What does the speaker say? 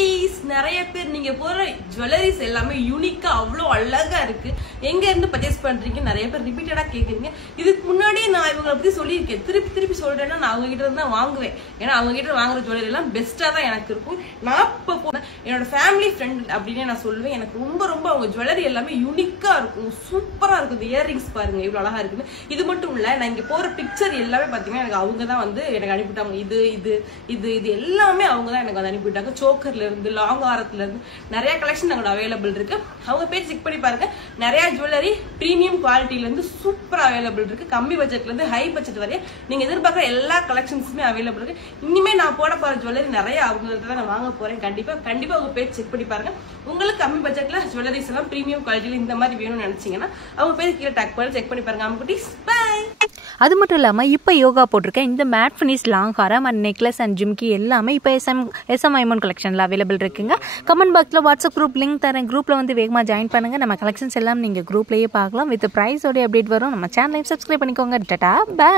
குட்டீஸ் நிறைய பேர் நீங்க போற ஜுவல்லரிஸ் எல்லாமே யூனிக்கா அவ்வளோ அழகா இருக்கு. எங்க இருந்து பர்ச்சேஸ் பண்றீங்க நிறைய பேர் ரிப்பீட்டடா கேக்குறீங்க. இதுக்கு முன்னாடியே நான் இவங்களை பத்தி சொல்லியிருக்கேன். திருப்பி சொல்றேன்னா நான் அவங்க கிட்ட இருந்து தான் வாங்குவேன். ஏன்னா அவங்க கிட்ட வாங்குற ஜுவல்லரி எல்லாம் பெஸ்டா தான் எனக்கு இருக்கும். நான் இப்ப போன என்னோட ஃபேமிலி ஃப்ரெண்ட் அப்படின்னு நான் சொல்லுவேன். எனக்கு ரொம்ப அவங்க ஜுவல்லரி எல்லாமே யூனிக்கா இருக்கும், சூப்பரா இருக்கும். இயர்ரிங்ஸ் பாருங்க இவ்வளவு அழகா இருக்குன்னு. இது மட்டும் இல்ல, நான் இங்க போற பிக்சர் எல்லாமே பாத்தீங்கன்னா எனக்கு அவங்க தான் வந்து எனக்கு அனுப்பிட்டாங்க. இது எல்லாமே அவங்க தான் எனக்கு வந்து அனுப்பிட்டாங்க. சோக்கர்ல இருந்து லாங் ஆரத்துல இருந்து நிறைய கலெக்ஷன் அங்க அவைலபிள் இருக்கு. அவங்க பேஜ் செக் பண்ணி பாருங்க. நிறைய ஜுவல்லரி பிரீமியம் குவாலிட்டில இருந்து சூப்பரா அவைலபிள் இருக்கு. கம்மி பட்ஜெட்ல இருந்து ஹை பட்ஜெட் வரைய நீங்க எதிர்பார்க்குற எல்லா கலெக்ஷன்ஸுமே அவைலபிள் இருக்கு. இனிமே நான் போட போற ஜுவல்லரி நிறைய அவங்கள்ட்ட தான் நான் வாங்க போறேன். கண்டிப்பா உங்க பேஜ் செக் பண்ணி பாருங்க. உங்களுக்கு கம்மி பட்ஜெட்ல ஜுவல்லரிஸ் எல்லாம் பிரீமியம் குவாலிட்டில இந்த மாதிரி வேணும்னு நினைச்சீங்கன்னா அவங்க பேஜ் கீழே டேக் பண்ணி செக் பண்ணி பாருங்க. குட்டீஸ் பை. அது மட்டும் இல்லாமல் இப்போ யோகா போட்டிருக்கேன் இந்த matte finish long Haram and necklace and jhumki எல்லாமே இப்போ எஸ்எம் ஐமோன் கலெக்ஷனில் அவைலபிள் இருக்குங்க. கமெண்ட் பாக்ஸில் வாட்ஸ்அப் குரூப் லிங்க் தரேன். குரூப்பில் வந்து வேகமாக ஜாயின் பண்ணுங்கள். நம்ம கலெக்ஷன்ஸ் எல்லாம் நீங்கள் குரூப்லேயே பார்க்கலாம். வித் ப்ரைஸோடைய அப்டேட் வரும். நம்ம சேனலையும் சப்ஸ்கிரைப் பண்ணிக்கோங்க. Tata bye.